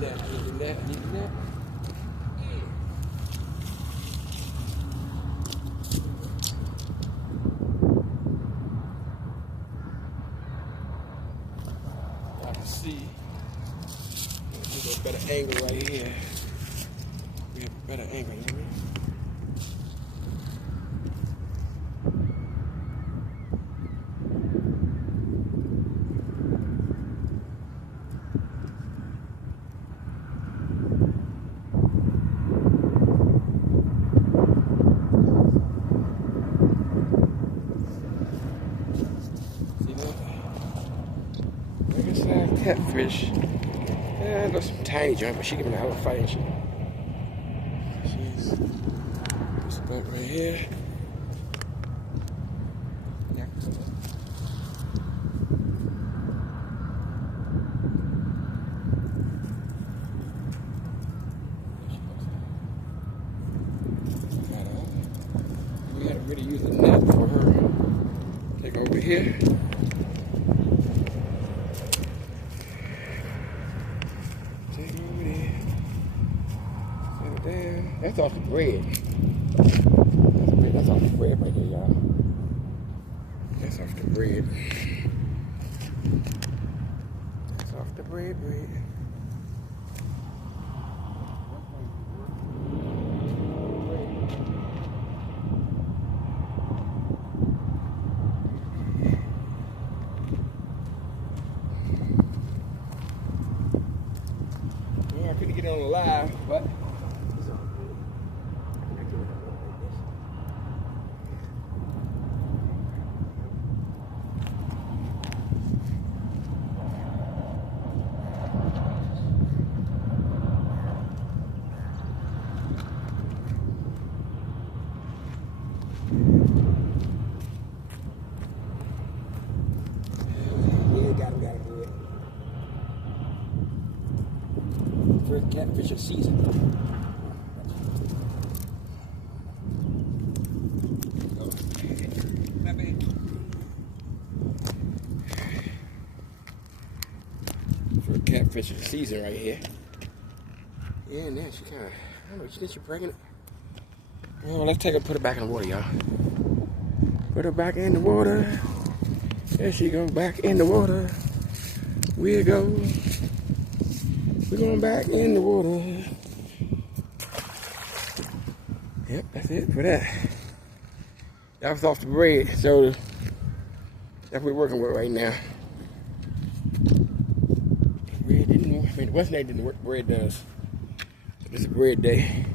net. I need the net. I need the net. Y'all can see. Let's get a better angle right here. We have a better angle, you know what I mean? Catfish. Yeah, there's some tiny joint, but she giving a hell of a fight, ain't she? She's this boat right here. Yeah. We had to really use the net for her. Take over here. That's off the bread. That's off the bread right there, y'all. That's off the bread. That's off the bread. Well, I couldn't get on the live, but first catfishing season. For catfishing season right here. Yeah, and then she kind of, I don't know, she thinks she's pregnant. Well, let's take her, put her back in the water, y'all. Put her back in the water. There she goes, back in the water. We'll go. We're going back in the water. Yep, that's it for that. That was off the bread, so that's what we're working with right now. Bread didn't, I mean, what's name didn't work, bread does. So this is bread day.